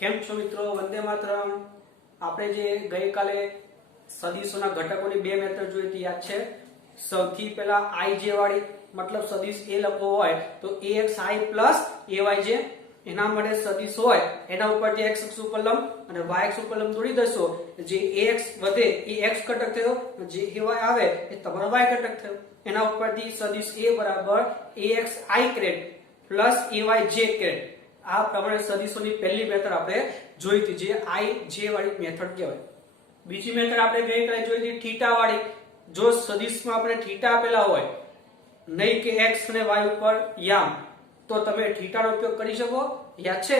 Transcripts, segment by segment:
કેમ છો મિત્રો? વંદે માતરમ. આપણે જે ગઈકાલે સદિશોના ઘટકોની બે મેથડ જોઈ હતી યાદ છે? સૌથી પહેલા આઈ વાળી, મતલબ સદિશ એ લખવો હોય તો axi + ayj, એના માટે સદિશ હોય એના ઉપરથી x અક્ષ ઉપર લંબ અને y અક્ષ ઉપર લંબ દોરી દેશો. જે ax વધે એ x ઘટક થયો, જે ay આવે એ તમારો y ઘટક થયો. એના ઉપરથી સદિશ a બરાબર axi + ayj. આ પ્રમાણે સદિશોની પહેલી મેથડ આપણે જોઈ હતી, જે આઈ વાળી મેથડ કહેવાય. બીજી મેથડ આપણે ગઈકાલે જોઈ હતી થીટા વાળી. જો સદિશમાં આપણે થીટા આપેલા હોય, નહીં કે x અને y ઉપર યામ, તો તમે થીટા નો ઉપયોગ કરી શકો. યાદ છે?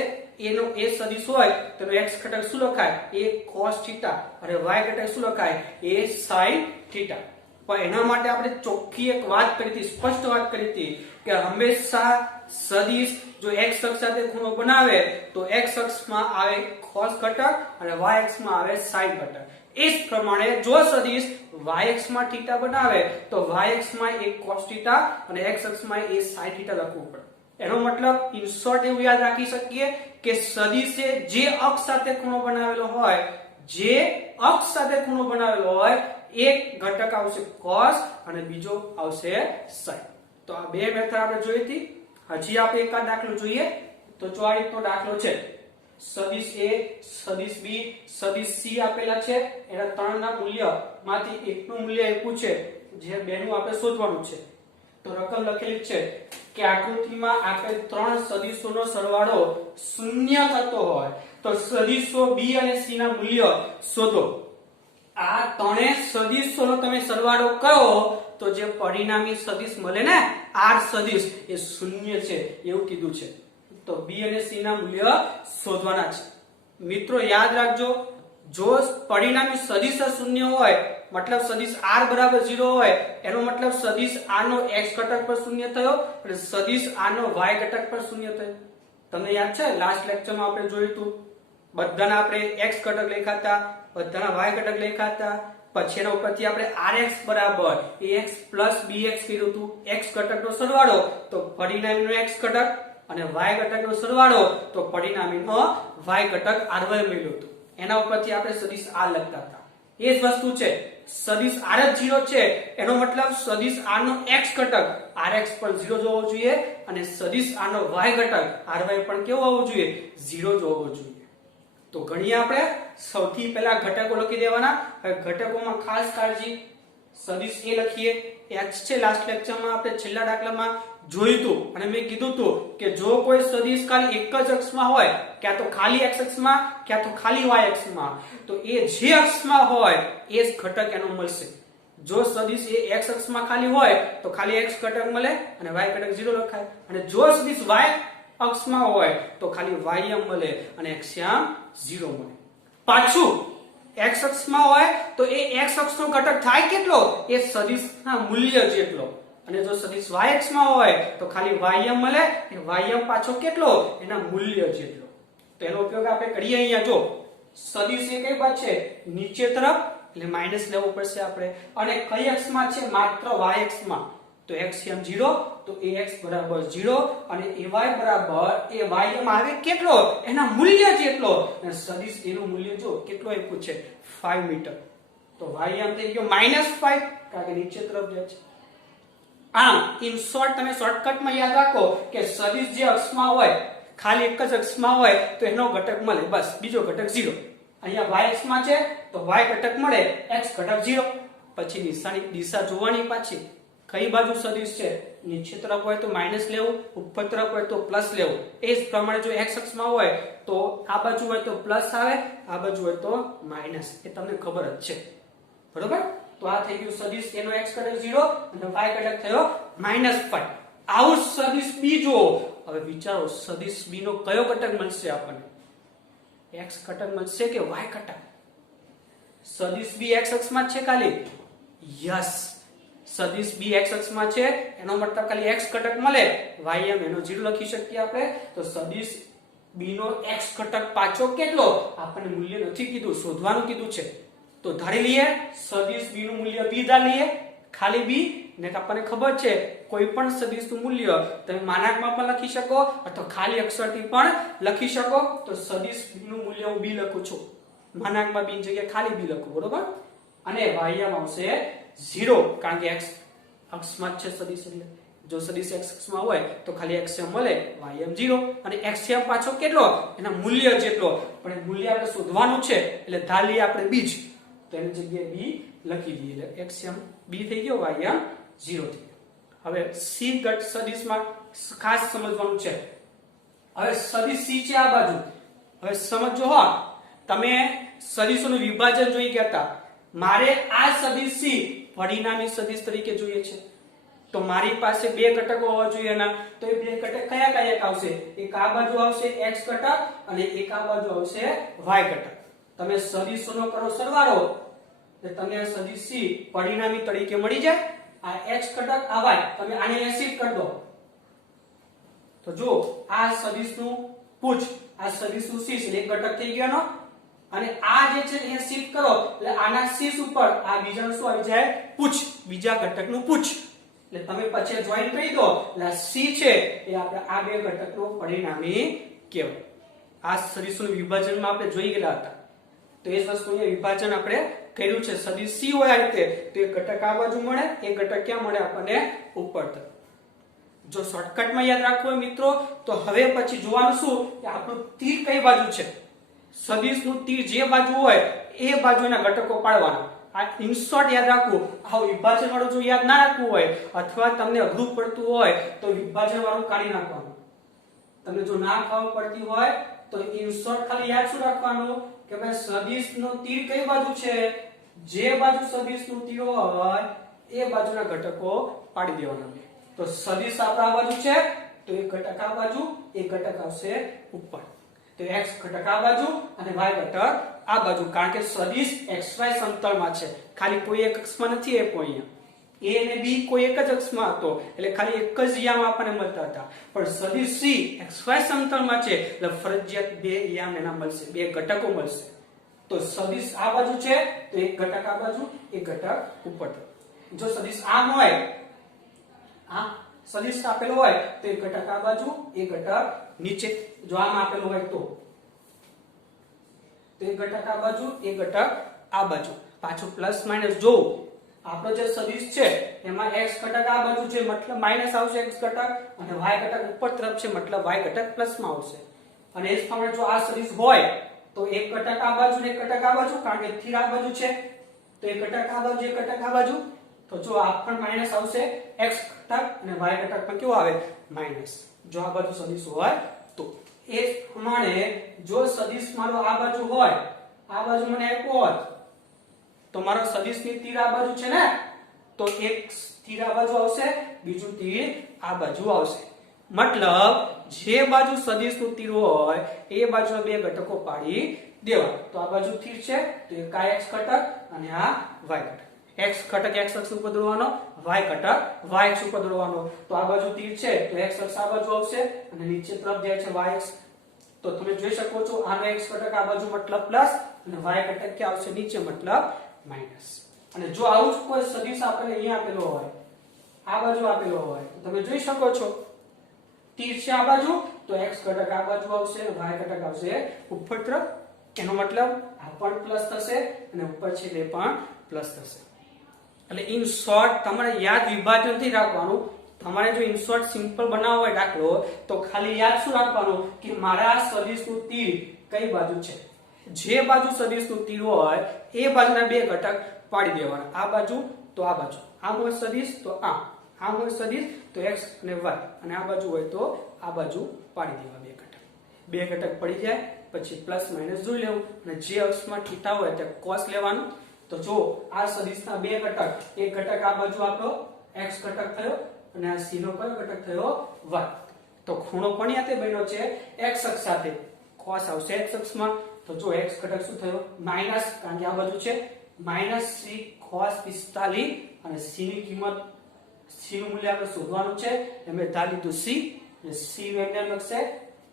એનો એ સદિશ હોય તો x ઘટક શું લખાય? એ cos થીટા અને y ઘટક શું લખાય? એ sin થીટા. પણ એના માટે આપણે ચોખ્ખી એક વાત કરી હતી, સ્પષ્ટ વાત કરી હતી કે હંમેશા સદિશ જો x અક્ષ સાથે ખૂણો બનાવે તો x અક્ષમાં આવે cos ઘટક અને y અક્ષમાં આવે sin ઘટક. એ જ પ્રમાણે જો સદિશ y અક્ષમાં થીટા બનાવે તો y અક્ષમાં એ cos થીટા અને x અક્ષમાં એ sin થીટા લખવું પડે. એનો મતલબ ઇન શોર્ટ એવું યાદ રાખી શકીએ કે સદિશે જે અક્ષ સાથે ખૂણો બનાવેલો હોય, જે અક્ષ સાથે ખૂણો બનાવેલો હોય, એક ઘટક આવશે cos અને બીજો આવશે sin. તો આ બે મેથડ આપણે જોઈ હતી. હજી આપણે એક દાખલો જોઈએ. તો જો આ રીતનો દાખલો છે. સદિશ a, સદિશ b, સદિશ c આપેલા છે. એના ત્રણના મૂલ્યમાંથી એકનું મૂલ્ય આપ્યું છે, જે બેનું આપણે શોધવાનું છે. તો રકમ લખેલી છે કે આકૃતિમાં આપેલ ત્રણ સદિશોનો સરવાળો શૂન્ય થતો હોય તો સદિશો b અને c ના મૂલ્ય શોધો. આ ત્રણેય સદિશોનો તમે સરવાળો કરો તો જે પરિણામી સદિશ મળે ને, r સદિશ, એ શૂન્ય છે એવું કીધું છે. તો b અને c ના મૂલ્ય શોધવાના છે. મિત્રો યાદ રાખજો, જો પરિણામી સદિશ શૂન્ય હોય, મતલબ સદિશ r બરાબર 0 હોય, એનો મતલબ સદિશ r નો x ઘટક પર શૂન્ય થયો અને સદિશ r નો y ઘટક પર શૂન્ય થયો. તમને યાદ છે? લાસ્ટ લેક્ચરમાં આપણે જોયું હતું. બધાના આપણે x ઘટક લખ્યા હતા, બધાના y ઘટક લખ્યા હતા. પછી એના ઉપરથી આપણે rx બરાબર ax + bx કર્યું હતું. x ઘટકનો સરવાળો તો પરિણામીનો x ઘટક અને y ઘટકનો સરવાળો તો પરિણામીનો y ઘટક ry મળ્યો હતો. એના ઉપરથી આપણે સદિશ r લખતા હતા. એ જ વસ્તુ છે. સદિશ r જ 0 છે, એનો મતલબ સદિશ r નો x ઘટક rx પણ 0 જ હોવો જોઈએ અને સદિશ r નો y ઘટક ry પણ કેવો હોવો જોઈએ? 0 જ હોવો જોઈએ. તો ગણીએ આપણે. સૌથી પહેલા ઘટકો લખી દેવાના. હવે ઘટકોમાં ખાસ કાળજી, સદિશ a લખીએ. x છે, લાસ્ટ લેક્ચરમાં આપણે છેલ્લા દાખલામાં જોયું હતું અને મેં કીધું હતું કે જો કોઈ સદિશ ખાલી એક જ અક્ષમાં હોય, ક્યાં તો ખાલી x અક્ષમાં, ક્યાં તો ખાલી y અક્ષમાં, તો એ જે અક્ષમાં હોય એ જ ઘટક એનો મળશે. જો સદિશ એ x અક્ષમાં ખાલી હોય તો ખાલી x ઘટક મળે અને y ઘટક 0 લખાય. અને જો સદિશ y અક્ષમાં હોય તો ખાલી ym મળે અને xm 0 મળે. પાછું x અક્ષમાં હોય તો એ x અક્ષનો ઘટક થાય કેટલો? એ સદિશના મૂલ્ય જેટલો. અને જો સદિશ y અક્ષમાં હોય તો ખાલી ym મળે, એ ym પાછો કેટલો? એના મૂલ્ય જેટલો. તો એનો ઉપયોગ આપણે કરીએ. અહીંયા જો સદિશ એ કઈ બાજુ છે? નીચે તરફ, એટલે માઈનસ લેવું પડશે આપણે. અને કઈ અક્ષમાં છે? માત્ર y અક્ષમાં. તો xm 0 તો ax બરાબર 0 અને ay બરાબર એ ym આવે કેટલો? એના મૂલ્ય જેટલો. અને સદિશ એનું મૂલ્ય જો કેટલો આપ્યું છે? 5 મીટર. તો ym થઈ ગયો -5, કારણ કે નીચે તરફ જાય છે. આમ ઇન શોર્ટ તમે શોર્ટકટમાં યાદ રાખો કે સદિશ જે અક્ષમાં હોય, ખાલી એક જ અક્ષમાં હોય તો એનો ઘટક મળે, બસ. બીજો ઘટક 0. અહીંયા y અક્ષમાં છે તો y ઘટક મળે, x ઘટક 0. પછી નિશાની દિશા જોવાની પાછી. કઈ બાજુ સદિશ છે? નીચે તરફ હોય તો માઈનસ લેવું, ઉપર તરફ હોય તો પ્લસ લેવું. એ જ પ્રમાણે જો x અક્ષમાં હોય તો આ બાજુ હોય તો પ્લસ આવે, આ બાજુ હોય તો માઈનસ. એ તમને ખબર જ છે, બરોબર? તો આ થઈ ગયું સદિશ એનો x ઘટક 0 અને y ઘટક થયો -5. આવું સદિશ b જો. હવે વિચારો, સદિશ b નો કયો ઘટક મળશે આપણને? x ઘટક મળશે કે y ઘટક? સદિશ b x અક્ષમાં છે ખાલી? યસ, સદિશ b x અક્ષમાં છે, એનો મતલબ ખાલી x ઘટક મળે, ym એનો 0 લખી શકીએ આપણે. તો સદિશ b નો x ઘટક પાછો કેટલો? આપણને મૂલ્ય નથી કીધું, શોધવાનું કીધું છે. તો ધારી લઈએ સદિશ b નું મૂલ્ય b ધારી લઈએ, ખાલી b ને આપણને ખબર છે કોઈ પણ સદિશનું મૂલ્ય તમે માનાંકમાં પણ લખી શકો અથવા ખાલી અક્ષરથી પણ લખી શકો. તો સદિશનું મૂલ્ય હું b લખું છું, માનાંકમાં b ની જગ્યાએ ખાલી b લખું, બરોબર. અને વાયમ આવશે 0 કારણ કે x અક્ષમાં જ છે સદિશ, એટલે જો સદિશ x અક્ષમાં હોય તો ખાલી એક્સએમ મળે, વાયમ 0. અને એક્સએમ પાછો કેટલો? એના મૂલ્ય જેટલો, પણ મૂલ્ય આપણે શોધવાનું છે એટલે ધાલીએ આપણે b જ, તો એની જગ્યાએ b લખી દઈએ એટલે એક્સએમ b થઈ ગયો, વાયમ 0 થઈ ગયો. હવે c ઘટ સદિશમાં ખાસ સમજવાનું છે. હવે સદિશ c છે આ બાજુ. હવે સમજો હો, તમે સદિશોનું વિભાજન જોઈ ગયા હતા. મારે આ સદિશ c પરિણામી સદિશ તરીકે જોઈએ છે, તો મારી પાસે બે ઘટકો હોવા જોઈએ ના. તો એ બે ઘટક કયા કયા આવશે? એક આ બાજુ આવશે x ઘટક અને એક આ બાજુ આવશે y ઘટક. તમે સદિશોનો કરો સરવાળો એટલે તમને સદિશ c પરિણામી તરીકે મળી જાય. આ x ઘટક આ y, તમે આને અહીંયા શિફ્ટ કરી દો તો જો આ સદિશનું પૂછ, આ સદિશનું c એટલે એક ઘટક થઈ ગયો, અને આ જે છે અહીંયા શિફ્ટ કરો એટલે આના શીર્ષ ઉપર આ બીજાનું શું આવી જાય? પૂછ, બીજા ઘટકનું પૂછ. એટલે તમે પછી જોઈન કરી દો એટલે c છે એ આપણે આ બે ઘટકનો પરિણામી કહેવાય. આ સદિશોનું વિભાજનમાં આપણે જોઈ ગયા હતા, તો એ વસ્તુ અહીંયા વિભાજન આપણે કર્યું છે. સદિશ c હોય આ રીતે તો એક ઘટક આ બાજુ મળે, એક ઘટક ક્યાં મળે આપણને? ઉપર તરફ. જો શોર્ટકટમાં યાદ રાખવું હોય મિત્રો તો હવે પછી જોવાનું શું કે આપણું તીર કઈ બાજુ છે. સદિશનું તીર જે બાજુ હોય એ બાજુના ઘટકો પાડવાના. આ ઇનશોર્ટ યાદ રાખવું. આ વિભાજન વાળું જો યાદ ના રાખવું હોય અથવા તમને અઘરું પડતું હોય તો વિભાજન વાળું કાઢી નાખવાનું. તમને જો ના ખબર પડતી હોય તો ઇનશોર્ટ ખાલી યાદ શું રાખવાનું કે ભાઈ સદિશનું તીર કઈ બાજુ છે? જે બાજુ સદિશનું તીર હોય એ બાજુના ઘટકો પાડી દેવાના. તો સદિશ આપણા બાજુ છે તો એક ઘટક આ બાજુ, એક ઘટક આવશે ઉપર. તો x ઘટક આ બાજુ અને y ઘટક આ બાજુ, કારણ કે સદિશ xy સમતલમાં છે, ખાલી કોઈ એક અક્ષમાં નથી. એ કોઈ અહીંયા a અને b કોઈ એક જ અક્ષમાં હતો એટલે ખાલી એક જ યામ આપણને મળતા હતા, પણ સદિશ c xy સમતલમાં છે એટલે ફરજિયાત બે યામ એના મળશે, બે ઘટકો મળશે. તો સદિશ આ બાજુ છે તો એક ઘટક આ બાજુ, એક ઘટક ઉપર. જો સદિશ આમ હોય, આ સદિશ આપેલો હોય તો એક ઘટક આ બાજુ, એક ઘટક નીચે. જો આમ આપેલું હોય તો એક ઘટક આ બાજુ, એક ઘટક આ બાજુ. પાછું પ્લસ માઈનસ જો આપણો જે સદિશ છે એમાં x ઘટક આ બાજુ છે મતલબ માઈનસ આવશે x ઘટક, અને y ઘટક ઉપર તરફ છે મતલબ y ઘટક પ્લસ માં આવશે. અને એ જ પ્રમાણે જો આ સદિશ હોય તો એક ઘટક આ બાજુ ને એક ઘટક આ બાજુ, કારણ કે તીર આ બાજુ છે તો એક ઘટક આ બાજુ, એક ઘટક આ બાજુ. તો જો આ પણ માઈનસ આવશે x ઘટક અને y ઘટક પણ કેવો આવે? માઈનસ. જો આ બાજુ સદિશ હોય તો એ પ્રમાણે જો સદિશ મારો આ બાજુ હોય, આ બાજુ મને આપ્યો હોત તો મારો સદિશની તીર આ બાજુ છે ને, તો એક તીર આ બાજુ આવશે, બીજું તીર આ બાજુ આવશે. મતલબ જે બાજુ સદિશનું તીર હોય એ બાજુના બે ઘટકો પાડી દેવા. તો આ બાજુ તીર છે તો એક આ x ઘટક અને આ y ઘટક. x ઘટક x અક્ષ ઉપર દોરવાનો, y ઘટક y અક્ષ ઉપર દોરવાનો. તો આ બાજુ તીર છે તો x અક્ષ આ બાજુ આવશે અને નીચે તરફ જાય છે y અક્ષ. તો તમે જોઈ શકો છો આનો x ઘટક આ બાજુ મતલબ પ્લસ અને y ઘટક ક્યાં આવશે? નીચે મતલબ માઈનસ. અને જો આવું જ કોઈ સદિશ આપણે અહીંયા આપેલો હોય, આ બાજુ આપેલો હોય તો તમે જોઈ શકો છો તીર છે આ બાજુ તો x ઘટક આ બાજુ આવશે અને y ઘટક આવશે ઉપર તરફ. એનો મતલબ આ પણ પ્લસ થશે અને ઉપર છે તે પણ પ્લસ થશે. એટલે ઇન શોર્ટ તમારે યાદ વિભાજન થી રાખવાનું. તમારે જો ઇન શોર્ટ સિમ્પલ બનાવવો હોય દાખલો તો ખાલી યાદ શું રાખવાનું કે મારા સદિશનું તીર કઈ બાજુ છે. જે બાજુ સદિશનું તીર હોય એ બાજુના બે ઘટક પાડી દેવાના. આ બાજુ તો આ બાજુ, આમ હોય સદિશ તો આમ હોય સદિશ તો x અને y, અને આ બાજુ હોય તો આ બાજુ પાડી દેવા બે ઘટક. બે ઘટક પડી જાય પછી પ્લસ માઈનસ જોઈ લેવું અને જે અક્ષમાં થીટા હોય તે cos લેવાનું. તો જો આ સદિશના બે ઘટક, એક ઘટક આ બાજુ આપણો x ઘટક થયો અને આ c નો કયો ઘટક થયો? y. તો ખૂણો કોની સાથે બન્યો છે? x અક્ષ સાથે. cos આવશે x અક્ષમાં. તો જો x ઘટક શું થયો? માઈનસ, કારણ કે આ બાજુ છે -c cos 45 અને c ની કિંમત, c નું મૂલ્ય આપણે શોધવાનું છે એટલે મેં ધાર લીધું c અને c નું એકમ લખશે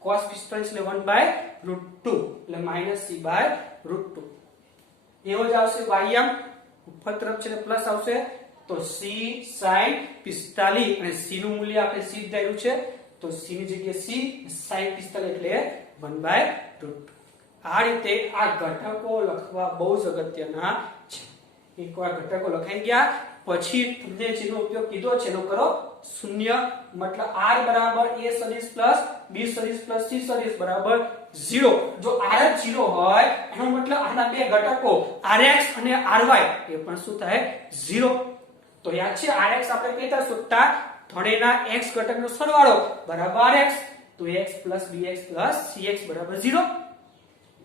cos 45 એટલે 1/√2 એટલે -c/√2. એવો જ આવશે y ઉપર તરફ છે પ્લસ આવશે તો c sin 45 અને c નું મૂલ્ય આપણે c ધાર્યું છે તો c ની જગ્યાએ c sin 45 એટલે 1/√2. આ રીતે આ ઘટકો લખવા બહુ જ અગત્યના છે. એકવાર ઘટકો લખાઈ ગયા પછી તમને જેનો ઉપયોગ કીધો છે એનો કરો શૂન્ય, મતલબ r બરાબર a સદિશ પ્લસ b સદિશ પ્લસ c સદિશ બરાબર 0. જો r જ 0 હોય એનો મતલબ આના બે ઘટકો rx અને ry એ પણ શું થાય 0. તો યાદ છે rx આપણે કહેતા શોધતા ત્રણેયના x ઘટકનો સરવાળો બરાબર rx, તો x bx cx બરાબર 0.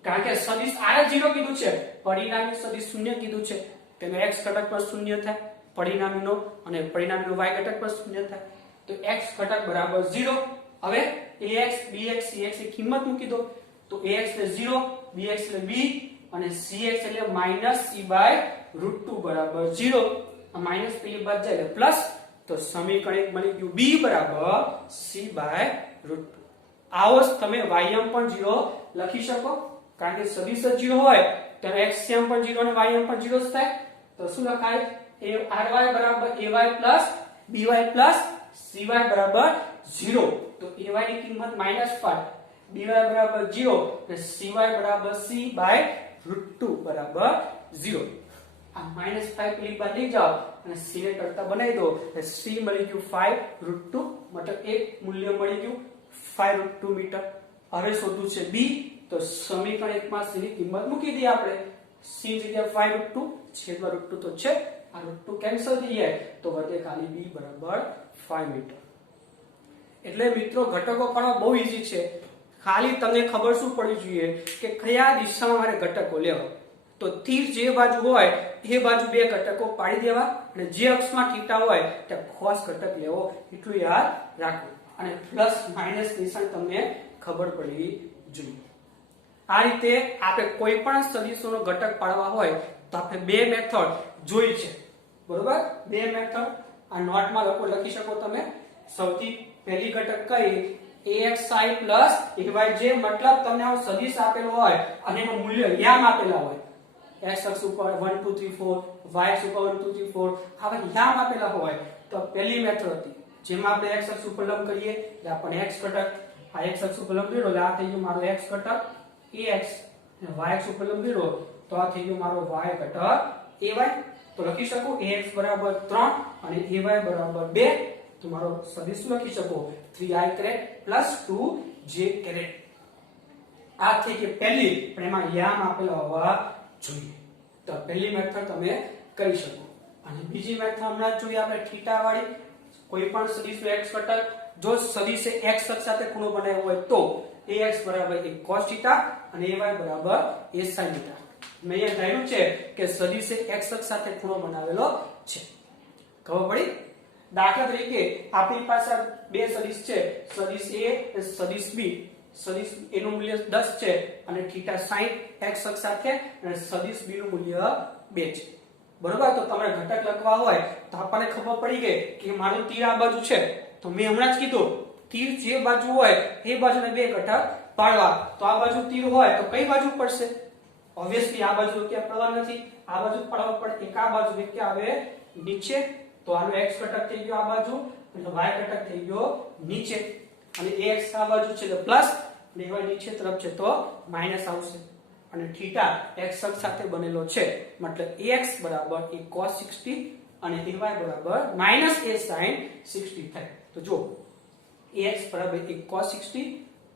કારણ કે સદિશ r જ 0 કીધું છે, પરિણામી સદિશ 0 કીધું છે, તેનો x ઘટક પર 0 થાય, પરિણામીનો અને પરિણામીનો y ઘટક પર 0 થાય, તો x ઘટક બરાબર 0. હવે ax bx cx ની કિંમત મૂકી દો તો ax એટલે 0, bx એટલે b અને cx એટલે -c/√2 બરાબર 0. આ માઈનસ પેલી બાદ જાય એટલે પ્લસ, તો સમીકરણ એક બની ગયું b બરાબર c/√2. આવો તમે ym પણ 0 લખી શકો કારણ કે સદિશ જ 0 હોય તો xm પણ 0 અને ym પણ 0 જ થાય. તો શું લખાય ry બરાબર ay plus by plus cy બરાબર 0. તો ay ની કિંમત -5, by બરાબર 0 અને cy બરાબર c/√2 બરાબર 0. આ -5 પેલી બાદ લઈ જાઓ અને c ને કરતા બનાવી દો એટલે c મળી ગયું 5√2, મતલબ એક મૂલ્ય મળી ગયું 5√2 મીટર. હવે શોધવું છે b, તો સમીકરણ 1 માં c ની કિંમત મૂકી દઈએ આપણે. c જગ્યાએ 5√2 છેદમાં √2 તો છે, આ √2 કેન્સલ થઈ જાય તો વધે ખાલી b બરાબર 5 મીટર. એટલે મિત્રો ઘટકો પાડવા બહુ ઈઝી છે, ખાલી તમને ખબર શું પડવી જોઈએ કે કયા દિશામાં મારે ઘટકો લેવા. તો તીર જે બાજુ હોય એ બાજુ બે ઘટકો પાડી દેવા અને જે અક્ષમાં થીટા હોય ત્યાં cos ઘટક લેવો, એટલું યાદ રાખવું. અને પ્લસ માઈનસ નિશાન તમને ખબર પડવી જોઈએ. આ રીતે આપણે કોઈ પણ સદિશોનો ઘટક પાડવા હોય તો આપણે બે મેથડ જોઈ છે, બરોબર? બે મેથડ આ નોટમાં લખી શકો તમે. સૌથી પહેલી ઘટક કઈ axi ayj, મતલબ તમને આ સદિશ આપેલો હોય અને એનું મૂલ્ય યામ આપેલા હોય, x અક્ષ ઉપર 1 2 3 4, y અક્ષ ઉપર 1 2 3 4 આવા યામ આપેલા હોય તો પહેલી મેથડ હતી જેમાં આપણે x અક્ષ ઉપર લંબ કરીએ એટલે આપણને x ઘટક, આ x અક્ષ ઉપર લંબ કર્યો એટલે આ થઈ ગયો મારો x ઘટક ax, અને y અક્ષ ઉપર લંબ કર્યો તો આ થઈ ગયો મારો y ઘટક ay. તો લખી શકું ax બરાબર 3 અને ay બરાબર 2. તો મારો સદિશ શું લખી શકો 3i + 2j. આ થઈ ગઈ પહેલી, પણ એમાં યામ આપેલા હોવા જોઈએ. તો પહેલી મેથડ તમે કરી શકો. અને બીજી મેથડ હમણાં જોઈએ આપણે થીટા વાળી. કોઈ પણ સદિશનો x ઘટક જો સદિશે x અક્ષ સાથે ખૂણો બનાવ્યો હોય તો ax બરાબર a cos θ અને ay બરાબર a sin θ. મેં અહીંયા ધાર્યું છે કે સદિશે x અક્ષ સાથે ખૂણો બનાવેલો છે. ખબર પડી? દાખલા તરીકે આપણી પાસે બે સદિશ છે, સદિશ a અને સદિશ b. સદિશ a નું મૂલ્ય 10 છે અને θ sin x અક્ષ સાથે, અને સદિશ b નું મૂલ્ય 2 છે, બરોબર? તો તમારે ઘટક લખવા હોય તો આપણને ખબર પડી ગઈ કે મારું તીર આ બાજુ છે, તો મેં હમણાં જ કીધું તીર જે બાજુ હોય એ બાજુને બે ઘટક પાડવા. તો આ બાજુ તીર હોય તો કઈ બાજુ પડશે? ઓબ્વિયસલી આ બાજુ કે પડવા નથી, આ બાજુ પાડવા પડે. એક આ બાજુ કે આવે નીચે, તો આનો x ઘટક થઈ ગયો આ બાજુ એટલે y ઘટક થઈ ગયો નીચે, અને ax આ બાજુ છે એટલે પ્લસ અને y નીચે તરફ છે તો માઈનસ આવશે. અને થીટા x અક્ષ સાથે બનેલો છે, મતલબ ax બરાબર a cos 60 અને ay બરાબર -a sin 60 થાય. તો જો ax બરાબર a cos 60,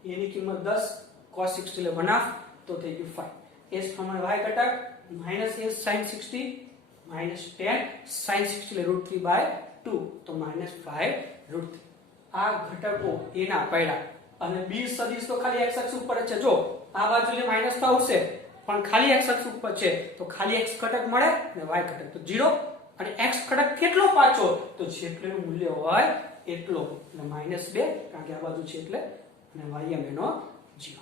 a ની કિંમત 10, cos 60 એટલે 1/2 તો થઈ ગયું 5. s પ્રમાણે y ઘટક -a sin 60 -10 sin 60 એટલે √3/2 તો -5√3. આ ઘટકો a ના પાડ્યા. અને b સદિશ તો ખાલી x અક્ષ ઉપર છે. જો આ બાજુને માઈનસ તો આવશે પણ ખાલી x અક્ષ ઉપર છે તો ખાલી x ઘટક મળે અને y ઘટક તો 0. અને x ઘટક કેટલો પાછો? તો જેટલું મૂલ્ય હોય એટલો, એટલે -2 કારણ કે આ બાજુ છે એટલે, અને ym એનો 0.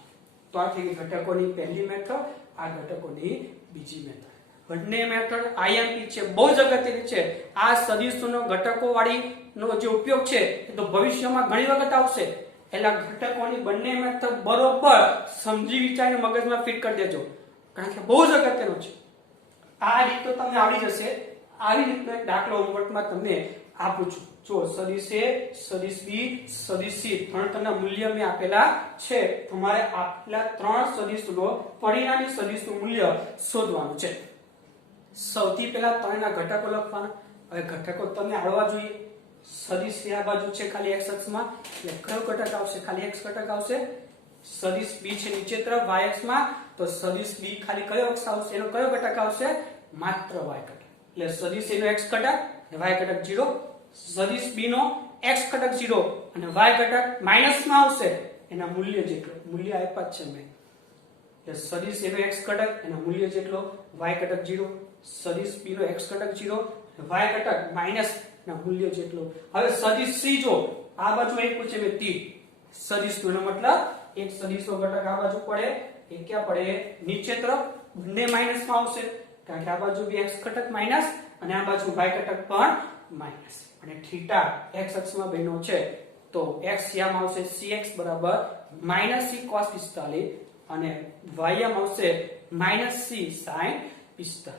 તો આ થઈ ઘટકોની પહેલી મેથડ, આ ઘટકોની બીજી મેથડ. બંને મેથડ IMP છે, બહુ જ અગત્યની છે. આ સદિશોનો ઘટકો વાળી નો જે ઉપયોગ છે એ તો ભવિષ્યમાં ઘણી વખત આવશે. એટલે ઘટકોની બંને મેથડ બરોબર સમજી વિચારીને મગજમાં ફિટ કરી દેજો, કારણ કે બહુ જ અગત્યનું છે. આ રીત તો તમને આવડી જશે. આવી રીતનો એક દાખલો હોમવર્કમાં તમને આપું છું. જો સદિશ A, સદિશ B, સદિશ C ત્રણના મૂલ્ય મેં આપેલા છે. તમારે આપેલા ત્રણ સદિશનો પરિણામી સદિશનું મૂલ્ય શોધવાનું છે. સૌથી પહેલા ત્રણના ઘટકો લખવાના. હવે ઘટકો તમને આવડવા જોઈએ. સદિશ A આ બાજુ છે ખાલી x અક્ષમાં, એટલે કયો ઘટક આવશે? ખાલી x ઘટક આવશે. સદિશ B છે નીચે તરફ y અક્ષમાં, તો સદિશ B ખાલી કયો અક્ષ આવશે? એનો કયો ઘટક આવશે? માત્ર y ઘટક. એટલે સદિશ A નો x ઘટક અને y ઘટક 0, સદિશ B નો x ઘટક 0 અને y ઘટક માઈનસમાં આવશે એના મૂલ્ય જેટલો. મૂલ્ય આપ્યા જ છે મેં. એટલે સદિશ A નો x ઘટક એના મૂલ્ય જેટલો, y ઘટક 0, સદિશ B નો x ઘટક 0, y ઘટક માઈનસ ના મૂલ્ય જેટલો. હવે સદિશ C જો આ બાજુ એક પૂછે મેં t, સદિશ નો મતલબ એક સદિશનો ઘટક આ બાજુ પડે, એ ક્યાં પડે? નીચે તરફ. બંને માઈનસમાં આવશે કારણ કે આ બાજુ બી x ઘટક માઈનસ અને આ બાજુ y ઘટક પણ માઈનસ. અને થીટા x અક્ષમાં બન્યો છે તો x યામ આવશે cx બરાબર -c cos 45 અને y યામ આવશે -c sin 45.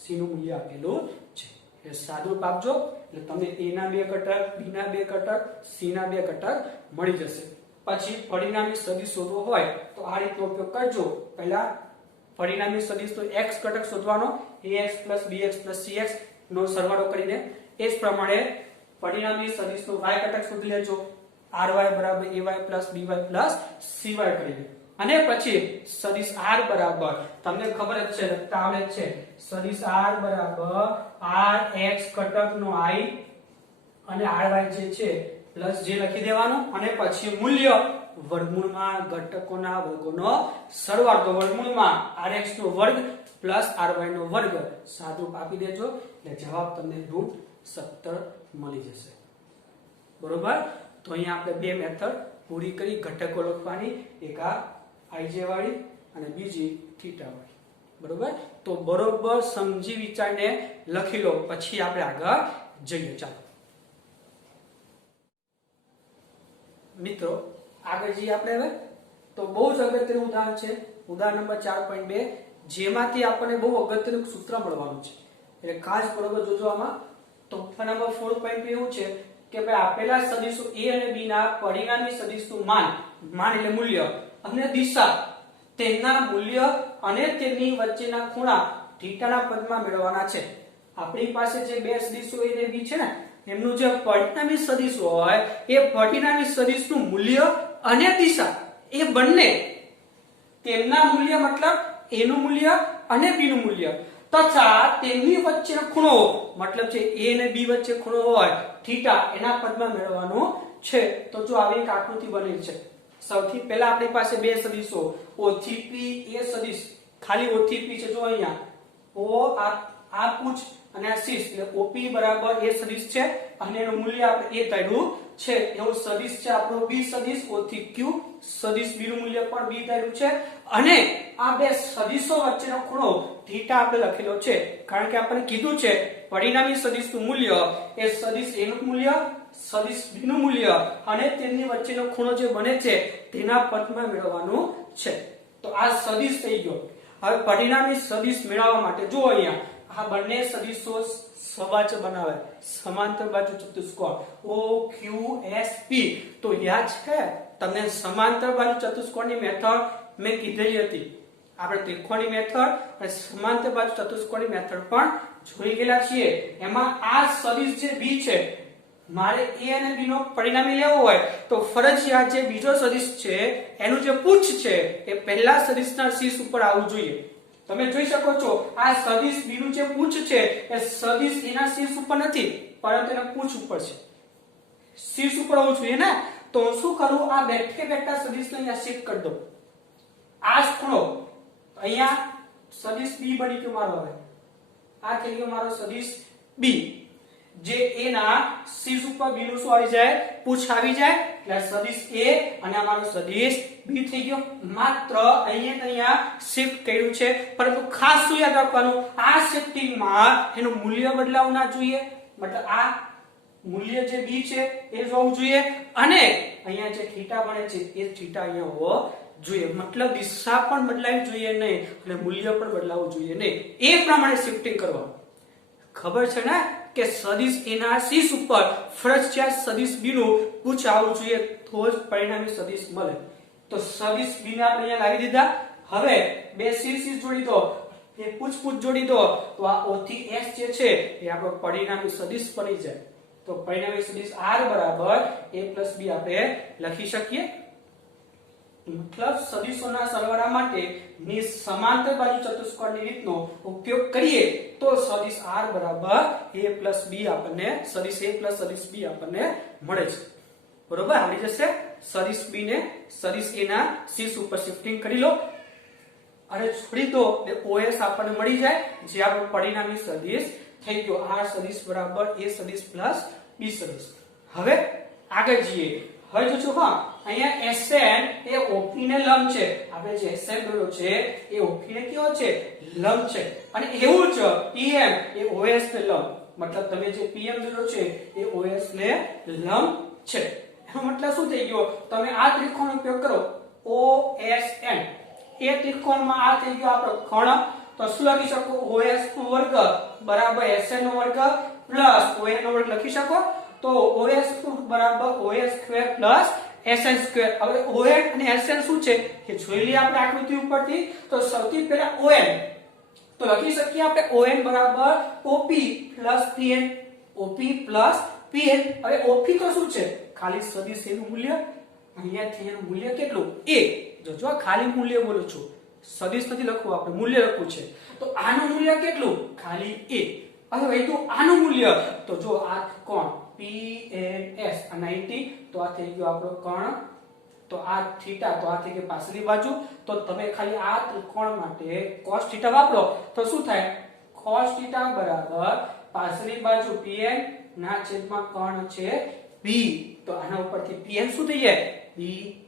c નું મૂલ્ય આપેલું છે. એ સાદુરૂપ આપજો એટલે તમને a ના બે ઘટક, b ના બે ઘટક, c ના બે ઘટક મળી જશે. પછી પરિણામી સદિશ શોધવો હોય તો આ રીતનો ઉપયોગ કરજો. પહેલા પરિણામી સદિશનો x ઘટક શોધવાનો, ax bx cx નો સરવાળો કરીને. એ જ પ્રમાણે પરિણામી સદિશનો y ઘટક શોધી લેજો, ry બરાબર ay by cy કરીને. અને પછી સદિશ r બરાબર તમને ખબર જ છે, લખતા આવડે જ છે, સદિશ r બરાબર rx ઘટકનો i અને ry જે છે પ્લસ જે લખી દેવાનું અને પછી મૂલ્ય વર્ગમૂળમાં ઘટકોના વર્ગોનો સરવાળો. તો વર્ગમૂળમાં rx નો વર્ગ પ્લસ ry નો વર્ગ સાદુરૂપ આપી દેજો એટલે જવાબ તમને √17 મળી જશે. બરોબર. તો અહીંયા આપણે બે મેથડ પૂરી કરી ઘટકો લખવાની, એક આ ij વાળી અને બીજી થીટા વાળી. બરોબર. તો બરોબર સમજી વિચારને લખી લો પછી આપણે આગળ જઈએ. ચાલો મિત્રો આગળ જઈએ આપણે હવે. તો બહુ જ અગત્યનું ઉદાહરણ છે, ઉદાહરણ નંબર 4.2, જેમાંથી આપણને બહુ અગત્યનું સૂત્ર મળવાનું છે એટલે ખાસ બરોબર જોજો આમાં. તો નંબર 4.2 એવું છે કે ભાઈ આપેલા સદિશો a અને b ના પરિણામી સદિશનું માન એટલે મૂલ્ય અને દિશા, તેના મૂલ્ય અને તેની વચ્ચેના ખૂણા થીટાના પદમાં મેળવવાના છે. આપણી પાસે જે બે સદિશો a અને b છે ને એમનું જે પરિણામી સદિશ હોય એ પરિણામી સદિશનું મૂલ્ય અને દિશા એ બંને તેમના મૂલ્ય મતલબ a નું મૂલ્ય અને b નું મૂલ્ય તથા તેમની વચ્ચેનો ખૂણો મતલબ છે a અને b વચ્ચે ખૂણો હોય થીટા એના પદમાં મેળવવાનો છે. તો જો આવી એક આકૃતિ બનેલી છે. સૌથી પહેલા આપણી પાસે બે સદિશો o થી p, એ સદિશ ખાલી o થી p છે. જો અહીંયા o આ પૂછ અને આ શીર્ષ એટલે OP બરાબર એ સદિશ છે અને એનું મૂલ્ય આપણે એ ધાર્યું છે. એવું સદિશ છે આપણો b સદિશ o થી q, સદિશ b નું મૂલ્ય પણ b ધાર્યું છે અને આ બે સદિશો વચ્ચેનો ખૂણો થીટા આપણે લખેલો છે કારણ કે આપણે કીધું છે પરિણામી સદિશનું મૂલ્ય એ સદિશ a નું મૂલ્ય, સદિશ b નું મૂલ્ય અને તેમની વચ્ચેનો ખૂણો જે બને છે તેના પદમાં મેળવવાનું છે. તો આ સદિશ થઈ ગયો. હવે પરિણામી સદિશ મેળવવા માટે જો અહીંયા આ બંને સદિશો સબાચ બનાવે, સમાંતર બાજુ ચતુષ્કોણ O Q S P. તો યાદ છે તમને સમાંતર બાજુ ચતુષ્કોણની મેથડ મેં કીધેલી હતી. આપણે ત્રિકોણની મેથડ અને સમાંતર બાજુ ચતુષ્કોણની મેથડ પણ જોઈ ગયેલા છીએ. એમાં આ સદિશ જે b છે મારે a અને b નો પરિણામી લેવો હોય તો ફરજિયાત જે બીજો સદિશ છે એનું જે પૂછ છે એ પહેલા સદિશના શીર્ષ ઉપર આવવું જોઈએ. તમે જોઈ શકો છો આ સદિશ b નું જે પૂછ છે એ સદિશ એના શીર્ષ ઉપર નથી પરંતુ એના પૂછ ઉપર છે. શીર્ષ ઉપર આવવું જોઈએ ને. તો શું કરું, આ બેઠે બેઠા સદિશને અહીંયા શિફ્ટ કરી દઉં. આ ખૂણો અહીંયા સદિશ b બની ગયો મારો. હવે આ થઈ ગયો મારો સદિશ b જે a ના શીર્ષ ઉપર b નું શું આવી જાય, પૂછ આવી જાય એટલે સદિશ a અને અમારો સદિશ b થઈ ગયો. માત્ર અહીંયા શિફ્ટ કર્યું છે પરંતુ ખાસ શું યાદ રાખવાનું, આ શિફ્ટિંગમાં એનું મૂલ્ય બદલાવું ના જોઈએ. મતલબ આ મૂલ્ય જે b છે એ જોવું જોઈએ અને અહીંયા જે થીટા બને છે એ થીટા અહીંયા હોવો જોઈએ. મતલબ દિશા પણ બદલાવી જોઈએ નહીં અને મૂલ્ય પણ બદલાવવું જોઈએ નહીં. એ પ્રમાણે શિફ્ટિંગ કરવાનું. ખબર છે ને કે સદિશ A ના શીર્ષ ઉપર ફરજિયાત સદિશ B નું પૂછ આવવું જોઈએ તો જ પરિણામી સદિશ મળે. તો સદિશ B ને આપણે અહીંયા લાવી દીધા. હવે બે શીર્ષ જોડી દો, એ પૂછ જોડી દો તો આ O થી S જે છે એ આપણો પરિણામી સદિશ બની જાય. તો પરિણામી સદિશ R બરાબર A + B આપણે લખી શકીએ. મતલબ સદિશોના સરવાળા માટે ની સમાંતર બાજુ ચતુષ્કોણની રીતનો ઉપયોગ કરીએ તો સદિશ R બરાબર A + B આપણને સદિશ A + સદિશ B આપણને મળે છે. બરોબર, આવડી જશે. સદિશ B ને સદિશ A ના શીર્ષ ઉપર શિફ્ટિંગ કરી લો અને છોડી દો એટલે OS આપણને મળી જાય જે આપણો પરિણામી સદિશ થઈ ગયો. R સદિશ બરાબર A સદિશ + B સદિશ. હવે આગળ જઈએ. હવે જોજો હા, અહીંયા SN એ OP ને લંબ છે. આપણે જે SN દોર્યો છે એ OP ને કેવો છે? લંબ છે. અને એવું જ PM એ OS ને લંબ. મતલબ તમે જે PM દોર્યો છે એ OS ને લંબ છે. એનો મતલબ શું થઈ ગયો? તમે આ ત્રિકોણનો ઉપયોગ કરો OSN. એ ત્રિકોણમાં આ થઈ ગયો આપણો કોણ. તો શું લખી શકો? OS નો વર્ગ બરાબર SN નો વર્ગ પ્લસ ON નો વર્ગ લખી શકો. તો OS બરાબર OS square plus SN square. હવે ON અને SN શું છે કે જોઈ લઈએ આપણે આકૃતિ ઉપરથી. તો સૌથી પહેલા ON તો લખી શકીએ આપણે ON બરાબર OP plus PN. OP plus PN. હવે OP તો શું છે? ખાલી સદિશ એનું મૂલ્ય. અહીંયાથી એનું મૂલ્ય કેટલું? A. જોજો ખાલી મૂલ્ય બોલું છું, સદિશ નથી લખવું, આપણે મૂલ્ય લખવું છે. તો આનું મૂલ્ય કેટલું? ખાલી A. હવે તો આનું મૂલ્ય તો જો આ કોણ PNS આ 90 તો આ થઈ ગયો આપણો કોણ. તો આ થીટા તો આ થઈ ગઈ પાછળની બાજુ. તો તમે ખાલી આ ત્રિકોણ માટે cos થીટા વાપરો તો શું થાય? cos થીટા બરાબર પાછળની બાજુ PN ના છેદમાં કોણ છે B. તો આના ઉપરથી PN શું થઈ જાય? B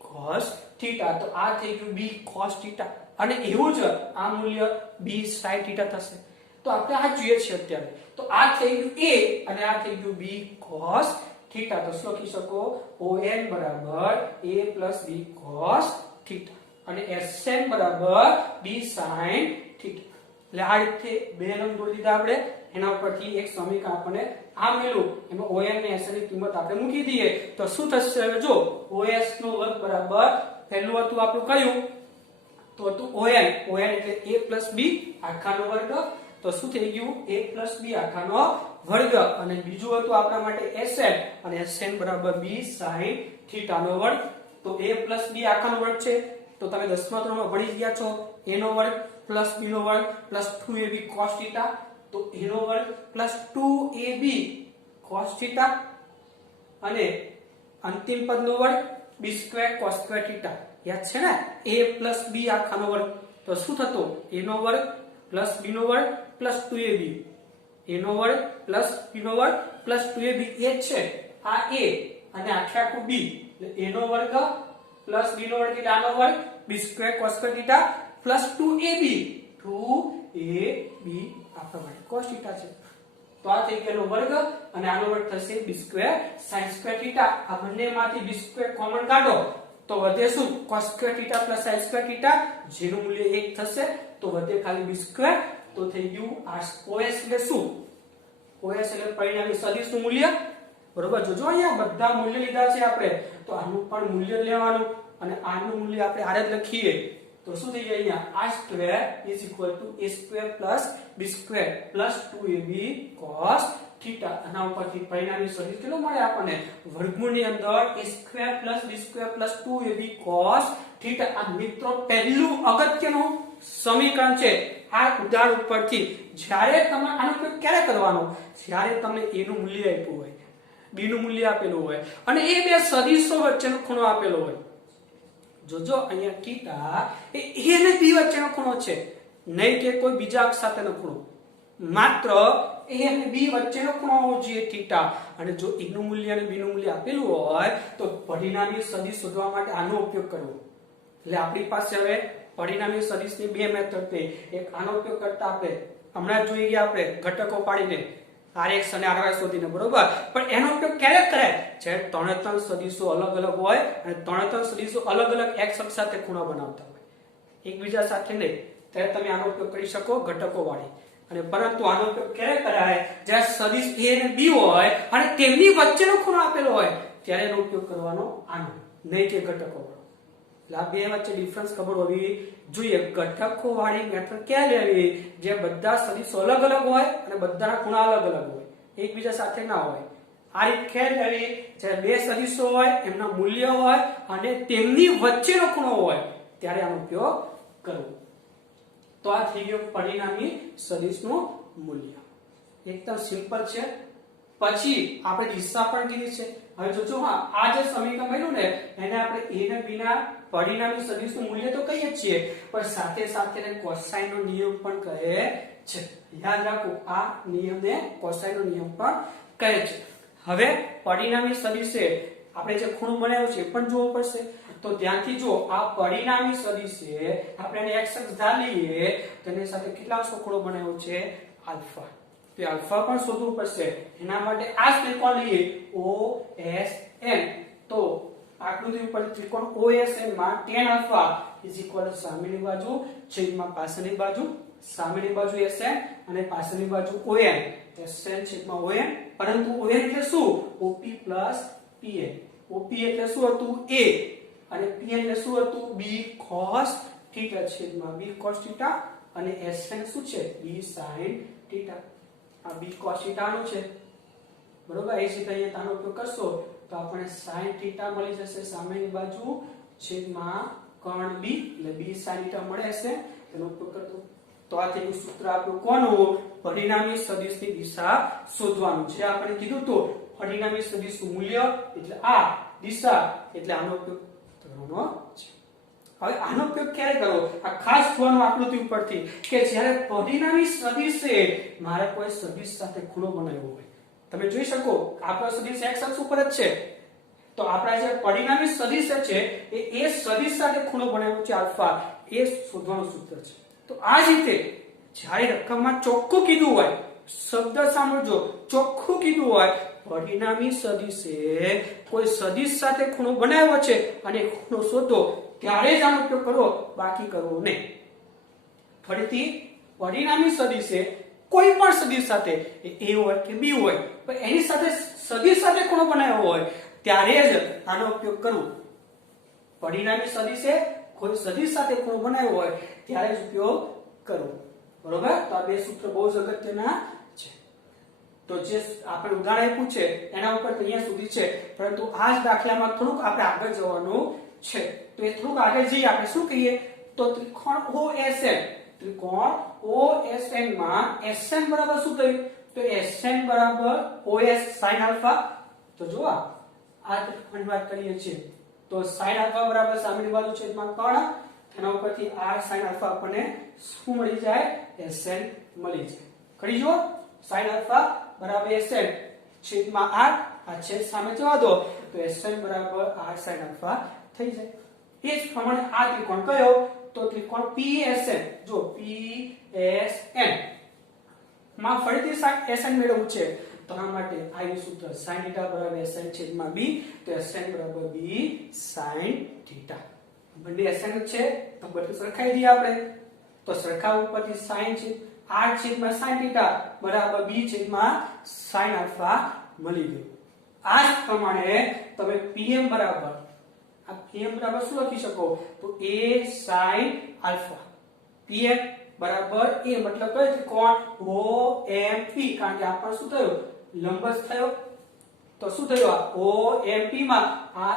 cos theta. તો આ થઈ ગયું B cos થીટા. અને એવું જ આ મૂલ્ય B sin થીટા થશે. તો આપણે આ જોઈએ છે અત્યારે. તો આ થઈ ગયું A અને આ થઈ ગયું B cos થીટા. તો શું લખી શકો? ON બરાબર A + B cos થીટા અને SN બરાબર B sin થીટા. એટલે આ રીતે બે લંબ દોરી દીધા આપણે. એના ઉપરથી એક સમીકરણ આપણને આ મળ્યું. એમાં ON અને SN ની કિંમત આપણે મૂકી દઈએ તો શું થશે? હવે જો OS નો વર્ગ બરાબર પહેલું હતું આપણું કયું? તો હતું ON. ON એટલે A + B આખાનો વર્ગ. તો શું થઈ ગયું? A + B આખાનો વર્ગ. અને બીજું હતું આપણા માટે SN અને SN બરાબર B sin થીટા નો વર્ગ. તો A + B આખાનો વર્ગ છે. તો તમે 10મા ધોરણમાં ભણી ગયા છો. A નો વર્ગ + B નો વર્ગ + 2AB cos થીટા. તો A નો વર્ગ + 2AB cos થીટા અને અંતિમ પદનો વર્ગ B² cos² થીટા. યાદ છે ને? A + B આખાનો વર્ગ. તો શું થતું? A નો વર્ગ + B નો વર્ગ + 2AB. A નો વર્ગ + B નો વર્ગ + 2AB એ છે આ A અને આખે આખું B. એટલે A નો વર્ગ + B નો વર્ગ એટલે આનો વર્ગ B² cos² theta + 2AB. 2AB આપણા માટે cos થીટા છે. તો આ થઈ ગયો વર્ગ અને આનો વર્ગ થશે B² sin² થીટા. આ બંનેમાંથી B² કોમન કાઢો તો વધે શું? cos² થીટા + sin² થીટા જેનું મૂલ્ય 1 થશે. તો વધે ખાલી B². તો થઈ ગયું OS એટલે શું? OS એટલે પરિણામી સદિશનું મૂલ્ય. બરોબર, જોજો અહીંયા બધા મૂલ્ય લીધા છે આપણે. તો આનું પણ મૂલ્ય લેવાનું અને આનું મૂલ્ય આપણે આરે જ લખીએ તો શું થઈ જાય? અહીંયા R² = A² + B² + 2AB cos theta. આના ઉપરથી પરિણામી સદિશ કેટલો મળે આપણને? વર્ગમૂળની અંદર A² + B² + 2AB cos theta. આ મિત્રો પહેલું અગત્યનું સમીકરણ છે. આ ઉદાહરણ ઉપરથી જ્યારે તમે આનો ઉપયોગ ક્યારે કરવાનો? જ્યારે તમને A નું મૂલ્ય આપ્યું હોય, B નું મૂલ્ય આપેલું હોય અને એ બે સદિશો વચ્ચેનો ખૂણો આપેલો હોય. જોજો અહીંયા થીટા એ A અને B વચ્ચેનો ખૂણો છે, નહીં કે કોઈ બીજા અક્ષ સાથેનો ખૂણો. માત્ર A અને B વચ્ચેનો ખૂણો હોવો જોઈએ થીટા. અને જો A નું મૂલ્ય અને B નું મૂલ્ય આપેલું હોય તો પરિણામી સદિશ શોધવા માટે આનો ઉપયોગ કરવો. એટલે આપણી પાસે હવે પરિણામી સદિશની બે મેથડ છે. એક આનો ઉપયોગ કરતા આપણે હમણાં જોઈ ગયા આપણે ઘટકો પાડીને Rx અને Ry શોધીને. બરોબર, પણ એનો ઉપયોગ ક્યારે કરાય? જ્યારે ત્રણે સદિશો અલગ અલગ હોય અને ત્રણે સદિશો અલગ અલગ x અક્ષ સાથે ખૂણો બનાવતા હોય, એકબીજા સાથે નહીં. ત્યારે તમે આનો ઉપયોગ કરી શકો ઘટકો વાળી. અને પરંતુ આનો ઉપયોગ ક્યારે કરાય? જ્યારે સદિશ a અને b હોય અને તેમની વચ્ચેનો ખૂણો આપેલો હોય ત્યારે એનો ઉપયોગ કરવાનો આનો, નહીં કે ઘટકો વાળો. એટલે આ બે વચ્ચે ડિફરન્સ ખબર હોવી જોઈએ. ઘટકો વાળી મેથડ ક્યાં લેવી? જે બધા સદિશો અલગ અલગ હોય અને બધાના ખૂણા અલગ અલગ હોય, એકબીજા સાથે ના હોય. આ રીત ક્યાં લેવી? જ્યારે બે સદિશો હોય, એમના મૂલ્ય હોય અને તેમની વચ્ચેનો ખૂણો હોય ત્યારે આનો ઉપયોગ કરવો. તો આ થઈ ગયો પરિણામી સદિશનું મૂલ્ય. એકદમ સિમ્પલ છે. પછી આપણે દિશા પણ કીધી છે. હવે જોજો, હા, આ જે સમીકરણ મળ્યું ને એને આપણે a અને b ના પરિણામી સદિશનું મૂલ્ય તો કહીએ છીએ, પણ સાથે સાથે એને કોસાઇન નો નિયમ પણ કહે છે. યાદ રાખો, આ નિયમને કોસાઇન નો નિયમ પણ કહે છે. હવે પરિણામી સદિશે આપણે જે ખૂણો બનાવ્યો છે એ પણ જોવો પડશે. તો ધ્યાનથી જો, આ પરિણામી સદિશે આપણે એને x અક્ષ ધારીએ તો એની સાથે કેટલા અંશનો ખૂણો બનાવ્યો છે? આલ્ફા. તો આલ્ફા પણ શોધવું પડશે. એના માટે આ ત્રિકોણ લઈએ OSN. તો આકૃતિ ઉપર ત્રિકોણ OSN માં tan આલ્ફા સામેની બાજુ છેદમાં પાછળની બાજુ, સામેની બાજુ SN અને પાછળની બાજુ ON, SN છેદમાં ON. પરંતુ ON એટલે શું? OP plus PN. OP એટલે શું હતું? A અને PN એટલે શું હતું? B cos થીટા છેદમાં B cos થીટા અને SN શું છે? B sin theta. આ B cos થીટા નું છે, બરોબર. એ જ રીતે અહીંયા આનો ઉપયોગ કરશો તો આપણને sin થીટા મળી જશે સામેની બાજુ છેદમાં કર્ણ B, એટલે B sin થીટા મળે છે. તેનો ઉપયોગ કરતો. તો આ થયું સૂત્ર આપણું કોનું? પરિણામી સદિશની દિશા શોધવાનું છે. આપણે કીધું તો પરિણામી સદિશનું મૂલ્ય એટલે આ, દિશા એટલે આનો ઉપયોગ કરવાનો છે. હવે આનો ઉપયોગ ક્યારે કરવો? આ ખાસ જોવાનું આકૃતિ ઉપરથી કે જ્યારે પરિણામી સદિશે મારે કોઈ સદિશ સાથે ખૂણો બનાવ્યો હોય. તમે જોઈ શકો આપણો સદિશ x અક્ષ ઉપર જ છે. તો આપણા જે પરિણામી સદિશ છે એ સદિશ સાથે ખૂણો બનાવ્યો છે આલ્ફા, એ શોધવાનું સૂત્ર છે. તો આ જ રીતે જ્યારે રકમમાં ચોખ્ખું કીધું હોય, શબ્દ સાંભળજો, ચોખ્ખું કીધું હોય પરિણામી સદિશે કોઈ સદિશ સાથે ખૂણો બનાવ્યો છે અને ખૂણો શોધો ત્યારે જ આનો ઉપયોગ કરવો, બાકી કરવો નહીં. ફરીથી, પરિણામી સદિશે કોઈ પણ સદિશ સાથે, એ હોય કે બી હોય, પણ એની સાથે સદિશ સાથે ખૂણો બનાવ્યો હોય ત્યારે જ આનો ઉપયોગ કરવો. પરિણામી સદિશે કોઈ સદિશ સાથે ખૂણો બનાવ્યો હોય ત્યારે જ ઉપયોગ કરવો, બરોબર. તો આ બે સૂત્ર બહુ જ અગત્યના છે. તો જે આપણે ઉદાહરણ આપ્યું છે એના ઉપર અહીંયા સુધી છે, પરંતુ આ જ દાખલામાં થોડુંક આપણે આગળ જવાનું છે. તો એ થોડુંક આગળ જઈએ આપણે શું કહીએ? તો ત્રિકોણ OSN, ત્રિકોણ OSN માં SN બરાબર શું થયું? તો SN બરાબર OS sin આલ્ફા. તો જો આ ત્રિકોણની વાત કરીએ છીએ તો sin આલ્ફા બરાબર સામેની બાજુ છેદમાં કર્ણ, એના ઉપરથી r sin આલ્ફા આપણને શું મળી જાય? SN મળી જાય. કરી જુઓ, sin આલ્ફા બરાબર SN છેદમાં r, આ છેદ સામે જવા દો તો SN બરાબર r sin આલ્ફા થઈ જાય. એ જ પ્રમાણે આ ત્રિકોણ કયો? તો ત્રિકોણ PSN. જો PSN માં ફરીથી SN મેળવવું છે તો આ માટે આનું સૂત્ર sin θ બરાબર SN છેદમાં b. તો SN બરાબર b sin θ. બંને SN છે તો બધું સરખાઈ દઈએ આપણે. તો સરખાવ ઉપરથી sin છે r છેદમાં sin θ બરાબર b છેદમાં sin આલ્ફા મળી ગયું. આ જ પ્રમાણે તમે PM બરાબર, આ PM બરાબર શું લખી શકો? તો a sin આલ્ફા. PM બરાબર a મતલબ કયો ત્રિકોણ? OMP. કારણ કે આ પણ શું થયું? લંબસ થયો. તો શું થયું? આ OMP માં આ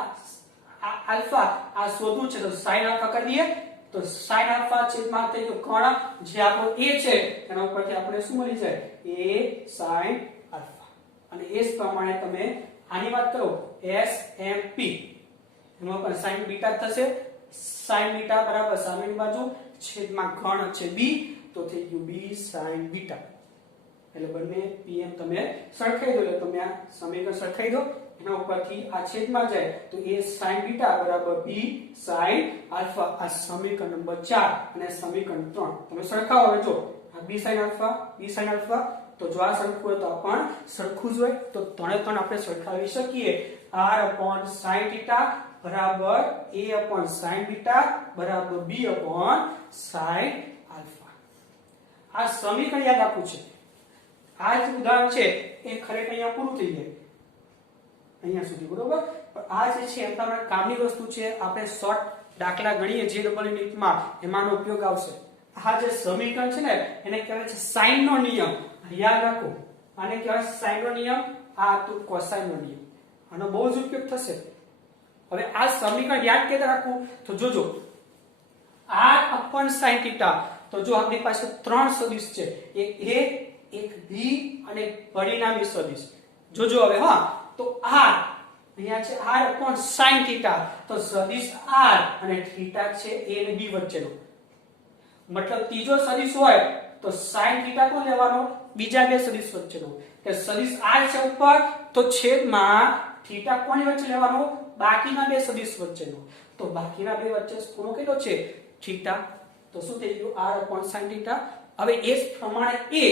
આલ્ફા આ શોધવું છે તો sin આલ્ફા કરી દઈએ. તો sin આલ્ફા છેદમાં થઈ ગયો કર્ણ, જે આપણો a છે એના ઉપરથી આપણે શું મળી જાય? a sin alpha. અને એ જ પ્રમાણે તમે આની વાત કરો SMP, એમાં પણ sin બીટા થશે. sin બીટા બરાબર સામેની બાજુ છેદમાં કર્ણ છે b, તો થઈ ગયું b sin બીટા. એટલે બંને PM તમે સરખાઈ દો. એટલે તમે આ સમીકરણ સરખાઈ દો, એના ઉપરથી આ છેદમાં જાય તો a sin બીટા બરાબર b sin આલ્ફા. આ સમીકરણ નંબર 4 અને સમીકરણ 3 તમે સરખાવો. હવે જો આ b sin alpha, b sin alpha, તો જો આ સરખું હોય તો આ પણ સરખું જ હોય. તો ત્રણે ત્રણ આપણે સરખાવી શકીએ. r upon sin θ બરાબર a upon sin બીટા બરાબર b upon sin આલ્ફા. આ સમીકરણ યાદ રાખવું છે. આ જ ઉદાહરણ છે એ ખરેખર અહીંયા પૂરું થઈ જાય અહીંયા સુધી, બરોબર. પણ આ જે છે તમારા કામની વસ્તુ છે. આપણે શોર્ટ દાખલા ગણીએ જે ડબલ નીટમાં એમાંનો ઉપયોગ આવશે. આ જે સમીકરણ છે ને એને કહેવાય છે સાઇન નો નિયમ. યાદ રાખો, આને કહેવાય સાઇન નો નિયમ, આ તો કોસાઇન નો નિયમ. આનો બહુ જ ઉપયોગ થશે. હવે આ સમીકરણ યાદ કેવી રીતે રાખવું તો જોજો, r upon sin θ. તો જો આપણી પાસે ત્રણ સદિશ છે, એક a, એક b અને એક પરિણામી સદિશ. જોજો હવે હા, તો r અહીંયા છે r upon sin θ. તો સદિશ r અને θ છે a અને b વચ્ચેનો. મતલબ ત્રીજો સદિશ હોય તો sin θ કોણ લેવાનો? બીજા બે સદિશ વચ્ચેનો. કે સદિશ r છે ઉપર તો છેદમાં θ કોની વચ્ચે લેવાનો? બાકીના બે સદિશ વચ્ચેનો. તો બાકીના બે વચ્ચે ખૂણો કેટલો છે? θ. તો શું થઈ ગયું? r upon sin θ. હવે એ જ પ્રમાણે a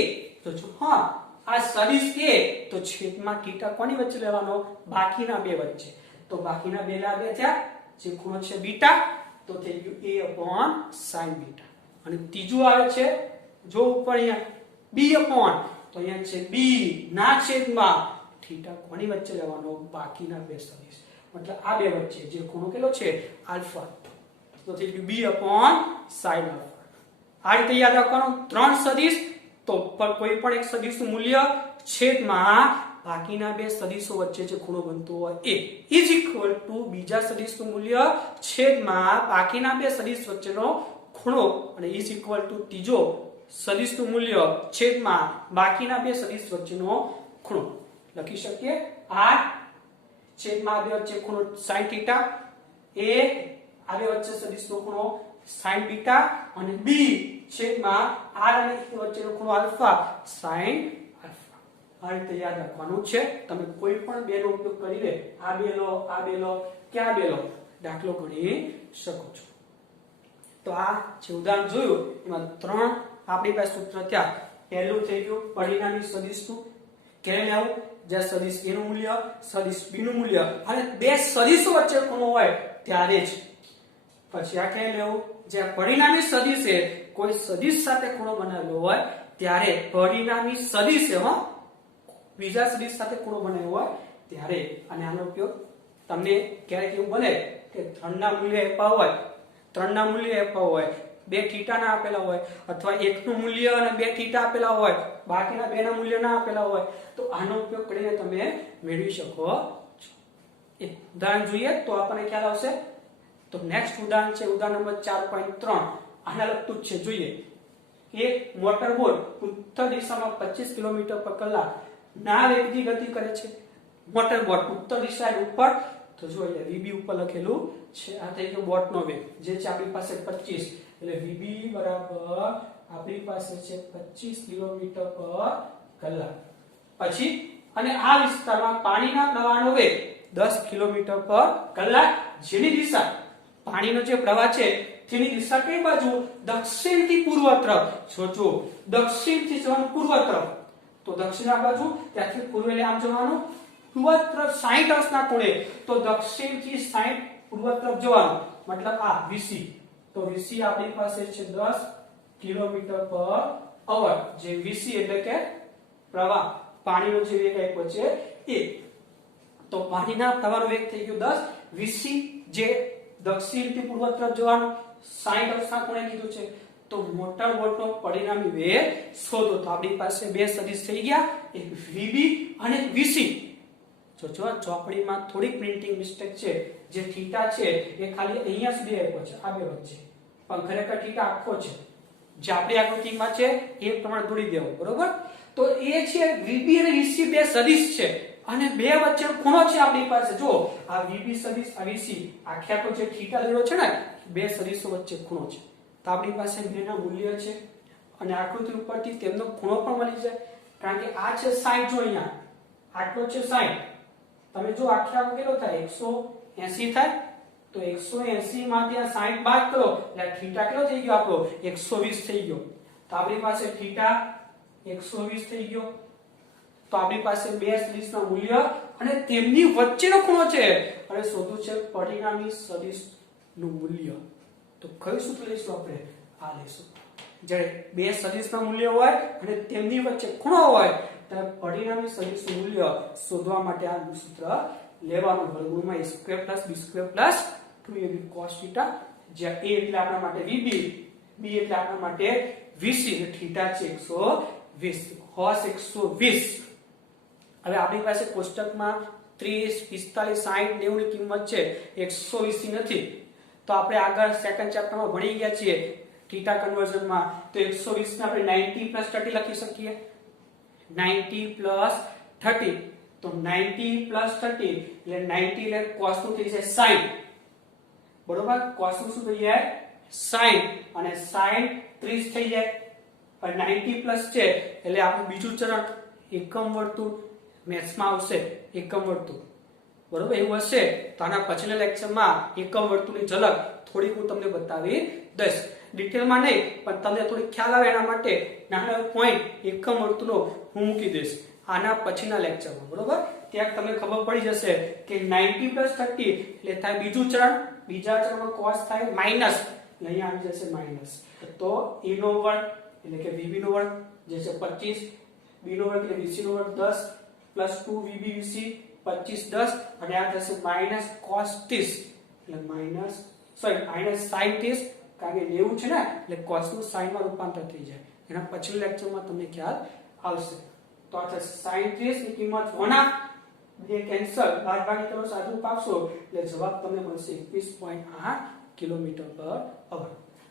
તો જો હા, આ સદિશ a તો છેદમાં θ કોની વચ્ચે લેવાનો? બાકીના બે વચ્ચે. તો બાકીના બે લાગે ત્યાં જે ખૂણો છે બીટા, તો થઈ ગયું a upon sin β. અને ત્રીજું આવે છે જો ઉપર અહીંયા b upon, તો અહીંયા છે b ના છેદમાં θ કોની વચ્ચે લેવાનો? બાકીના બે સદિશ. મતલબ આ બે વચ્ચે જે ખૂણો કેટલો છે? આલ્ફા. તો થઈ ગયું b upon sin આલ્ફા. આ રીતે યાદ રાખવાનું. ત્રણ સદિશ તો પર કોઈ પણ એક સદિશનું મૂલ્ય છેદમાં બાકીના બે સદિશો વચ્ચે જે ખૂણો બનતો હોય એ ઇઝ ઇક્વલ ટુ બીજા સદિશનું મૂલ્ય છેદમાં બાકીના બે સદિશ વચ્ચેનો ખૂણો અને ઇઝ ઇક્વલ ટુ ત્રીજો સદિશનું મૂલ્ય છેદમાં બાકીના બે સદિશ વચ્ચેનો ખૂણો. લખી શકીએ r છેદમાં બે વચ્ચે ખૂણો sin θ, a આ બે વચ્ચે સદિશનો ખૂણો sin β અને b છેદમાં r અને e વચ્ચેનો ખૂણો આલ્ફા sin આલ્ફા. આ રીતે યાદ રાખવાનું છે. તમે કોઈ પણ બે નો ઉપયોગ કરીને આ બે લો, આ બે લો, ક્યાં બે લો દાખલો ગણી શકો છો. તો આ જે ઉદાહરણ જોયું એમાં ત્રણ આપણી પાસે સૂત્ર થયા. પહેલું થઈ ગયું પરિણામી સદિશનું. કેમ આવું? જ્યાં સદિશ a નું મૂલ્ય, સદિશ b નું મૂલ્ય અને બે સદિશો વચ્ચે ખૂણો હોય ત્યારે જ. પછી આ કેમ લેવું? જ્યાં પરિણામી સદિશે કોઈ સદિશ સાથે ખૂણો બનાવેલો હોય ત્યારે પરિણામી સદિશે બીજા સદિશ સાથે ખૂણો બનાવ્યો હોય ત્યારે. અને આનો ઉપયોગ તમને ક્યારેક એવું બને કે ત્રણના મૂલ્ય આપ્યા હોય, બે થીટા ના આપેલા હોય, અથવા એકનું મૂલ્ય અને બે થીટા આપેલા હોય, બાકીના બે ના મૂલ્ય ના આપેલા હોય, તો આનો ઉપયોગ કરીને તમે મેળવી શકો છો. એક ઉદાહરણ જોઈએ તો આપણને ખ્યાલ આવશે. તો નેક્સ્ટ ઉદાહરણ છે ઉદાહરણ નંબર 4.3. આના લગતું જ છે. જોઈએ એક મોટર બોટ ઉત્તર દિશામાં 25 કિલોમીટર પર કલાક ના વેગથી ગતિ કરે છે. મોટર બોટ ઉત્તર દિશા ઉપર, તો જો અહીંયા vb ઉપર લખેલું છે. આ થઈ ગયો બોટનો વેગ જે છે આપણી પાસે 25, એટલે vb બરાબર આપણી પાસે છે 25 કિલોમીટર પર કલાક. પછી અને આ વિસ્તારમાં પાણીના પ્રવાહનો વેગ 10 કિલોમીટર પર કલાક. જેની દિશા પાણીનો જે પ્રવાહ છે તેની દિશા કઈ બાજુ? દક્ષિણથી પૂર્વ તરફ. જો દક્ષિણથી જવાનું પૂર્વ તરફ, તો દક્ષિણ બાજુ, ત્યાંથી પૂર્વ એટલે આમ જવાનું પૂર્વ તરફ 60 અંશના ખૂણે. તો દક્ષિણથી 60 પૂર્વ તરફ જવાનું, મતલબ આ vc. તો vc આપણી પાસે છે 10 કિલોમીટર પર અવર. જે vc એટલે કે પ્રવાહ, પાણીનો જે વેગ આપ્યો છે એ. તો પાણીના પ્રવાહનો વેગ થઈ ગયો 10. vc જે દક્ષિણથી પૂર્વ તરફ જવાનું 60 અંશના ખૂણે કીધું છે. તો મોટર બોટનો પરિણામી વેગ શોધો. તો આપણી પાસે બે સદિશ થઈ ગયા, એક vb અને vc. જો ચોપડીમાં થોડી પ્રિન્ટિંગ મિસ્ટેક છે. જે થીટા છે એ ખાલી અહીંયા સુધી આપ્યો છે આ બે વચ્ચે, પણ ખરેખર થીટા આખો છે. જે આપણી આકૃતિમાં છે એ પ્રમાણે દોડી દેવો, બરોબર. તો એ છે vb અને vc બે સદિશ છે અને બે વચ્ચે ખૂણો છે આપણી પાસે. જો આ vb સદિશ આ vc આખે આખો જે થીટા દોર્યો છે ને, બે સદિશો વચ્ચે ખૂણો છે. તો આપણી પાસે બેના મૂલ્ય છે અને આકૃતિ ઉપરથી તેમનો ખૂણો પણ મળી જાય. કારણ કે આ છે 60, જો અહીંયા આટલો છે 60. તમે જો આખે આખો કેટલો થાય? 180 થાય. તો 180 માંથી આ 60 બાદ કરો એટલે થીટા કેટલો થઈ ગયો આપણો? 120 થઈ ગયો. તો આપણી પાસે થીટા 120 થઈ ગયો. તો આપણી પાસે બે સદિશના મૂલ્ય અને તેમની વચ્ચેનો ખૂણો છે અને શોધવું છે પરિણામી સદિશનું મૂલ્ય. તો કયું સૂત્ર લઈશું આપણે? આ લઈશું. જ્યારે બે સદિશના મૂલ્ય હોય અને તેમની વચ્ચે ખૂણો હોય ત્યારે પરિણામી સદિશનું મૂલ્ય શોધવા માટે આ સૂત્ર લેવાનું, વર્ગમૂળમાં a² + b² + 2ab cos θ, જ્યાં a એટલે આપણા માટે vb, b એટલે આપણા માટે vc અને θ છે 120 cos 120. હવે આપણી પાસે કોષ્ટકમાં 30, 45, 60, 90 ની કિંમત છે, 120 નથી. તો આપણે આગળ સેકન્ડ ચેપ્ટરમાં ભણી ગયા છીએ થીટા કન્વર્ઝનમાં, તો 120 ને આપણે 90 + 30 લખી શકીએ. 90 + 30, તો 90 + 30 એટલે 90 એટલે cos નું થઈ જાય 60, બરોબર. cos નું શું થઈ જાય 60 અને sin 30 થઈ જાય. અને 90 પ્લસ છે એટલે આપણું બીજું ચરણ એકમ વર્તુળ મેથ્સમાં આવશે, એકમ વર્તુળ, બરોબર. એવું હશે તો આના પછીના લેક્ચરમાં એકમ વર્તુળની ઝલક થોડીક હું તમને બતાવી દઈશ, ડિટેલમાં નહીં પણ તમને થોડી ખ્યાલ આવે એના માટે નાનો પોઈન્ટ એકમ વર્તુળનો હું મૂકી દઈશ આના પછીના લેક્ચરમાં, બરોબર. ત્યાં તમને ખબર પડી જશે કે 90 + 30 એટલે થાય બીજું ચરણ, બીજા ચરણમાં cos થાય માઈનસ, અહીંયા આવી જશે માઈનસ, તો a નો વર્ગ એટલે કે vb નો વર્ગ જે છે 25, b નો વર્ગ એટલે vc નો વર્ગ 10 + 2vb vc 25 10 અને આ થશે માઈનસ cos 30 એટલે માઈનસ sin 30, કારણ કે 90 છે ને એટલે cos નું sin માં રૂપાંતર થઈ જાય. એના પછીના લેક્ચરમાં તમને ખ્યાલ આવશે. તો આ થશે sin 30 ની કિંમત 1/2, બે કેન્સલ, બાદબાકી કરો સાદું પાડશો એટલે જવાબ તમને મળશે 21.8 km/h.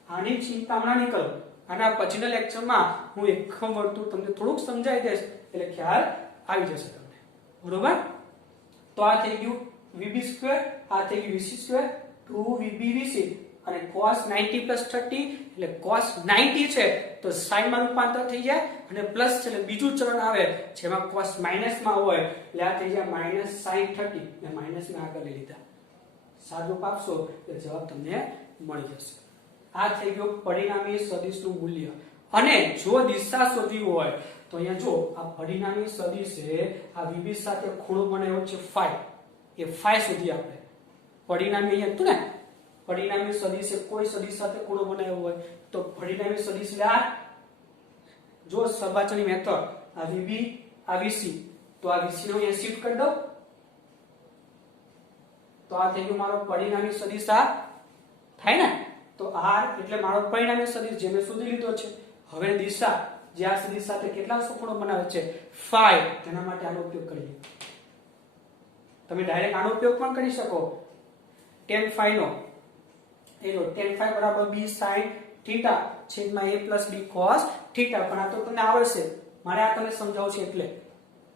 આની ચિંતા હમણાં નહીં કરો, આના પછીના લેક્ચરમાં હું એકમ વર્તુળ તમને થોડુંક સમજાવી દઈશ એટલે ખ્યાલ આવી જશે તમને, બરોબર. તો આ થઈ ગયું vb², આ થઈ ગયું vc², 2vb vc અને cos 90 + 30 એટલે cos 90 છે તો sin માં રૂપાંતર થઈ જાય અને પ્લસ છે એટલે બીજું ચરણ આવે જેમાં cos માઈનસ માં હોય એટલે આ થઈ જાય માઈનસ sin 30 એટલે માઈનસ ને આગળ લઈ લીધા, સાદું પાડશો એટલે જવાબ તમને મળી જશે. આ થઈ ગયું પરિણામી સદિશનું મૂલ્ય. અને જો દિશા શોધવી હોય તો અહીંયા જો આ પરિણામી સદિશે આ vb સાથે ખૂણો બનાવ્યો છે phi, એ phi શોધી આપણે. પરિણામી અહીંયા હતું ને, પરિણામી સદિશે કોઈ સદિશ સાથે ખૂણો બનાવ્યો હોય તો પરિણામી સદિશ એટલે આ, જો સબાચની મેથડ આ vb આ vc, તો આ vc નો અહીંયા શિફ્ટ કરી દો તો આ થઈ ગયું મારો પરિણામી સદિશ, આ થાય ને, તો r એટલે મારો પરિણામી સદિશ જે મેં શોધી લીધો છે. હવે દિશા જે આ સદિશ સાથે કેટલા ખૂણો બનાવે છે phi, તેના માટે આનો ઉપયોગ કરીએ. તમે ડાયરેક્ટ આનો ઉપયોગ પણ કરી શકો, tan phi નો એ લો tan phi = b sin θ છેદમાં a + b cos θ, પણ આ તો તમને આવડશે, મારે આ તમને સમજાવવું છે એટલે,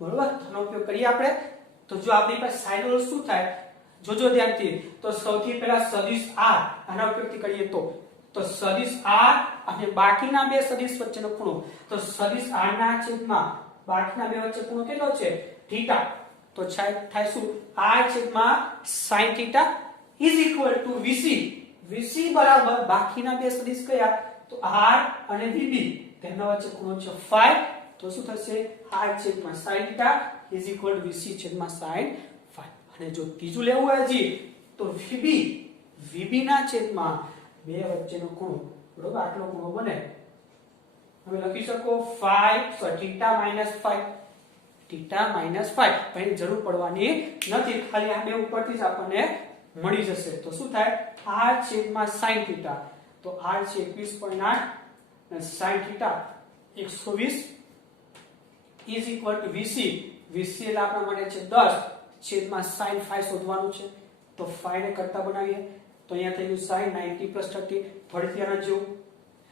બરોબર. આનો ઉપયોગ કરીએ આપણે. તો જો આપણી પાસે sin નો શું થાય જોજો ધ્યાનથી, તો સૌથી પહેલા સદિશ r આના ઉપયોગથી કરીએ તો સદિશ r અને બાકીના બે સદિશ વચ્ચેનો ખૂણો, તો સદિશ r ના છેદમાં બાકીના બે વચ્ચે ખૂણો કેટલો છે θ, તો થાય શું r છેદમાં sin θ = vc, vc બરાબર બાકીના બે સદિશ કયા તો r અને vb, તેમના વચ્ચે ખૂણો છે phi, તો શું થશે r છેદમાં sin θ = vc છેદમાં sin phi. અને જો ત્રીજું લેવું હોય હજી તો vb ના છેદમાં બે વચ્ચેનો ખૂણો, બરોબર, આટલો ખૂણો બને, હવે લખી શકો phi θ - phi, પણ એની જરૂર પડવાની નથી, ખાલી આ બે ઉપરથી જ આપણને મળી જશે. તો શું થાય r છેદમાં sin θ, તો r છે 21.8 અને sin θ 120 = vc, vc એટલે આપણા માટે છે 10 છેદમાં sin phi શોધવાનું છે, તો phi ને કરતા બનાવીએ તો અહીંયા થઈ ગયું sin 90 + 30, ફરીથી આના જેવું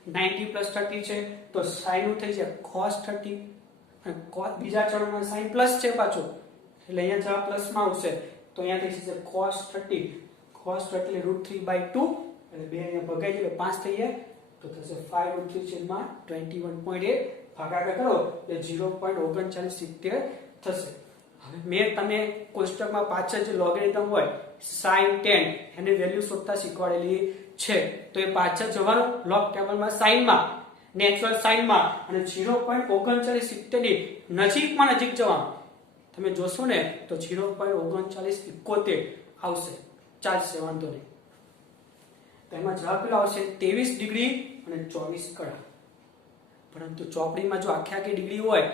90 + 30 છે તો sin નું થઈ જાય cos 30 અને cos બીજા ચરણમાં sin પ્લસ છે પાછો એટલે અહીંયા જવાબ પ્લસ માં આવશે, તો અહીંયા થઈ જશે cos 30 એટલે √3/2 એટલે બે અહીંયા ભગાઈ જાય 5 થઈ જાય, તો થશે 5√3 છેદમાં 21.8 ભાગાકાર કરો એટલે 0.3970 થશે. હવે મેં તમને કોષ્ટકમાં પાછળ જે લોગેરિધમ હોય sin 10 એની વેલ્યુ શોધતા શીખવાડેલી છે, તો એ પાછળ જવાનું લોગ ટેબલમાં sin માં, નેચરલ sin માં અને 0.3970 ની નજીકમાં નજીક જવાનું. તમે જોશો ને તો 0.3971 આવશે, ચાલશે, વાંધો નહીં. તેમાં જવાબ કેટલો આવશે 23 ડિગ્રી અને 24 કડા. પરંતુ ચોપડીમાં જો આખી ડિગ્રી હોય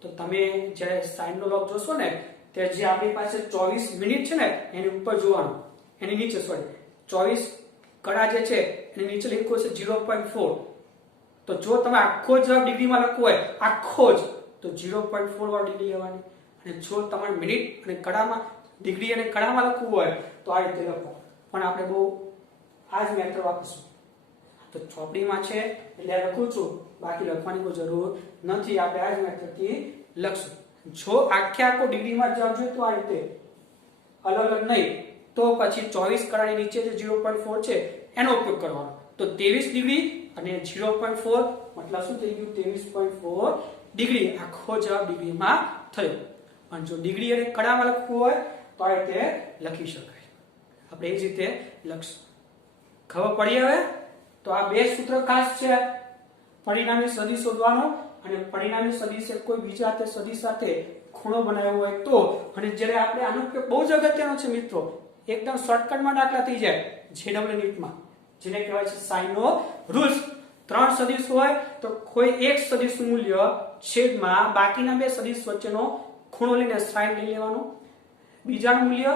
તો તમે જ્યારે સાઈનનો લોગ જોશો ને ત્યારે જે આપણી પાસે 24 મિનિટ છે ને એની ઉપર જોવાનું, એની નીચે સોરી 24 કડા જે છે એની નીચે લખ્યું છે 0.4. તો જો તમે આખો જવાબ ડિગ્રીમાં લખવો હોય આખો જ તો 0.4 વાળી ડિગ્રી લેવાની, અને જો તમારે મિનિટ અને કડામાં ડિગ્રી અને કડામાં લખવું હોય તો આ રીતે લખો. પણ આપણે બહુ આ જ મેથડ વાપરીશું. તો ચોપડીમાં છે એટલે લખું છું, બાકી લખવાની કોઈ જરૂર નથી. આપણે આ જ મેથડથી લખશું. જો આખો ડિગ્રીમાં જવાબ જોઈએ તો આ રીતે અલગ અલગ નહીં, તો પછી 24 કડાની નીચે જે 0.4 છે એનો ઉપયોગ કરવાનો. તો 23 ડિગ્રી અને 0.4 મતલબ શું થઈ ગયું? 23.4 ડિગ્રી. આખો જવાબ ડિગ્રીમાં થયો. પણ જો ડિગ્રી અને કડામાં લખવું હોય તો આ રીતે લખી શકાય. આપણે એ જ રીતે લખશું. ખબર પડી હવે? તો આ બે સૂત્ર ખાસ છે, પરિણામી સદિશ શોધવાનો અને પરિણામી સદિશ કોઈ બીજા સદિશ સાથે ખૂણો બનાવ્યો હોય તો. અને જ્યારે આપણે આનો ઉપયોગ બહુ જ અગત્યનો છે મિત્રો, એકદમ શોર્ટકટમાં દાખલા થઈ જાય જેડબલ્યુ નીટમાં, જેને કહેવાય છે સાઈનનો રૂલ્સ. 3 સદિશ હોય તો કોઈ એક સદિશનું મૂલ્ય છેદમાં બાકીના બે સદિશ વચ્ચેનો ખૂણો લઈને સાઈન લઈ લેવાનો, બીજાનું મૂલ્ય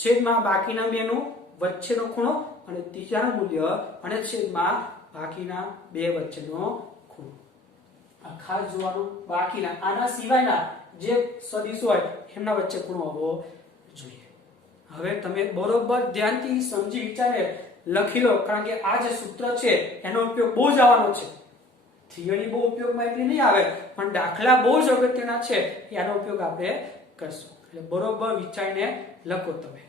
છેદમાં બાકીના બેનો વચ્ચેનો ખૂણો, અને ત્રીજાનું મૂલ્ય અને છેદમાં બાકીના બે વચ્ચેનો ખૂણો. આ ખાસ જોવાનું. બાકીના આના સિવાયના જે સદિશ હોય એમના વચ્ચે ખૂણો હોવો જોઈએ. હવે તમે બરોબર ધ્યાનથી સમજી વિચારે લખી લો, કારણ કે આ જે સૂત્ર છે એનો ઉપયોગ બહુ જ આવવાનો છે. થિયરી બહુ ઉપયોગમાં એટલી નહીં આવે, પણ દાખલા બહુ જ અગત્યના છે, એનો ઉપયોગ આપણે કરશું. એટલે બરોબર વિચારીને લખો તમે.